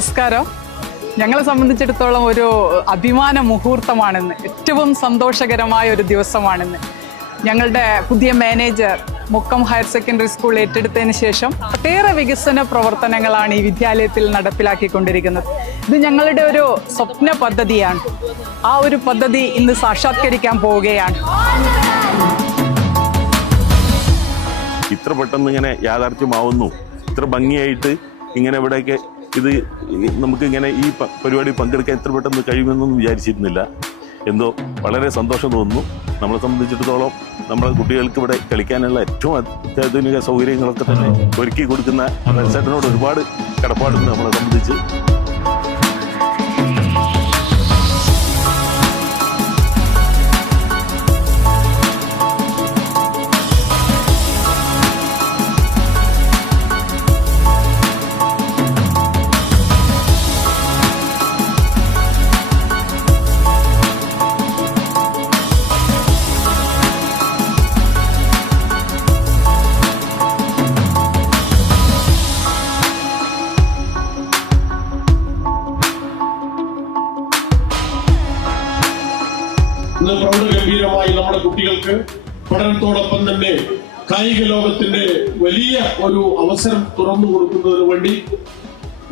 നമസ്കാരം. ഞങ്ങളെ സംബന്ധിച്ചിടത്തോളം ഒരു അഭിമാന മുഹൂർത്തമാണെന്ന്, ഏറ്റവും സന്തോഷകരമായ ഒരു ദിവസമാണെന്ന്. ഞങ്ങളുടെ പുതിയ manager Mukkam higher secondary school ഏറ്റെടുത്തതിന് ശേഷം ഒട്ടേറെ വികസന പ്രവർത്തനങ്ങളാണ് ഈ വിദ്യാലയത്തിൽ നടപ്പിലാക്കിക്കൊണ്ടിരിക്കുന്നത്. ഇത് ഞങ്ങളുടെ ഒരു സ്വപ്ന പദ്ധതിയാണ്. ആ ഒരു പദ്ധതി ഇന്ന് സാക്ഷാത്കരിക്കാൻ പോവുകയാണ്. ഇത്ര പെട്ടെന്ന് ഇങ്ങനെ യാഥാർത്ഥ്യമാവുന്നു, ഇത്ര ഭംഗിയായിട്ട് ഇങ്ങനെ ഇവിടെയൊക്കെ ഇത് നമുക്ക് ഇങ്ങനെ ഈ പരിപാടി പങ്കെടുക്കാൻ ഇത്ര പെട്ടെന്ന് കഴിയുമെന്നൊന്നും വിചാരിച്ചിരുന്നില്ല. എന്തോ വളരെ സന്തോഷം തോന്നുന്നു. നമ്മളെ സംബന്ധിച്ചിടത്തോളം നമ്മുടെ കുട്ടികൾക്ക് ഇവിടെ കളിക്കാനുള്ള ഏറ്റവും അത്യാധുനിക സൗകര്യങ്ങളൊക്കെ തന്നെ ഒരുക്കി കൊടുക്കുന്ന മത്സരത്തിനോട് ഒരുപാട് കടപ്പാടുണ്ട് നമ്മളെ സംബന്ധിച്ച്. ഇന്ന് പ്രൗഢഗംഭീരമായി നമ്മുടെ കുട്ടികൾക്ക് പഠനത്തോടൊപ്പം തന്നെ കായിക ലോകത്തിന്റെ വലിയ ഒരു അവസരം തുറന്നു കൊടുക്കുന്നതിന് വേണ്ടി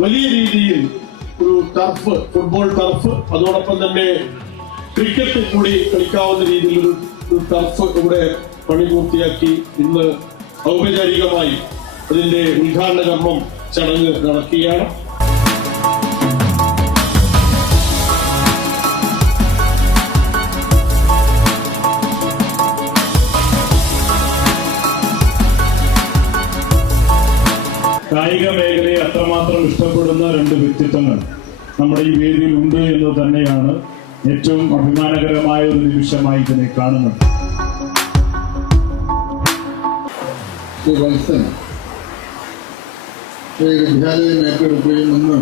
വലിയ രീതിയിൽ ഒരു ടർഫ്, ഫുട്ബോൾ ടർഫ്, അതോടൊപ്പം തന്നെ ക്രിക്കറ്റ് കൂടി കളിക്കാവുന്ന രീതിയിൽ ഒരു ടർഫ് ഇവിടെ പണി പൂർത്തിയാക്കി ഇന്ന് ഔപചാരികമായി അതിന്റെ ഉദ്ഘാടന കർമ്മം ചടങ്ങ് നടക്കുകയാണ്. കായിക മേഖലയെ അത്രമാത്രം ഇഷ്ടപ്പെടുന്ന രണ്ട് വ്യക്തിത്വങ്ങൾ നമ്മുടെ ഈ വേദിയിൽ ഉണ്ട് എന്ന് തന്നെയാണ് ഏറ്റവും അഭിമാനകരമായ ഒരു നിമിഷമായി ഇതിനെ കാണുന്നത്. വിദ്യാലയം ഏറ്റെടുക്കുകയും ഇന്ന്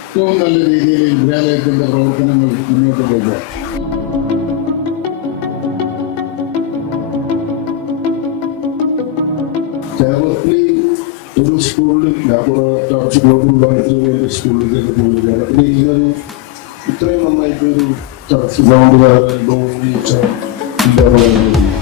ഏറ്റവും നല്ല രീതിയിൽ വിദ്യാലയത്തിന്റെ പ്രവർത്തനങ്ങൾ മുന്നോട്ട് പോകുക. കേരളത്തിൽ ഒരു സ്കൂളിൽ സ്കൂളിലേക്ക് പോവുകയാണ്. പിന്നെ ഇങ്ങനൊരു ഇത്രയും നന്നായിട്ടൊരു ചർച്ച ഗ്രൗണ്ട് ഇല്ല.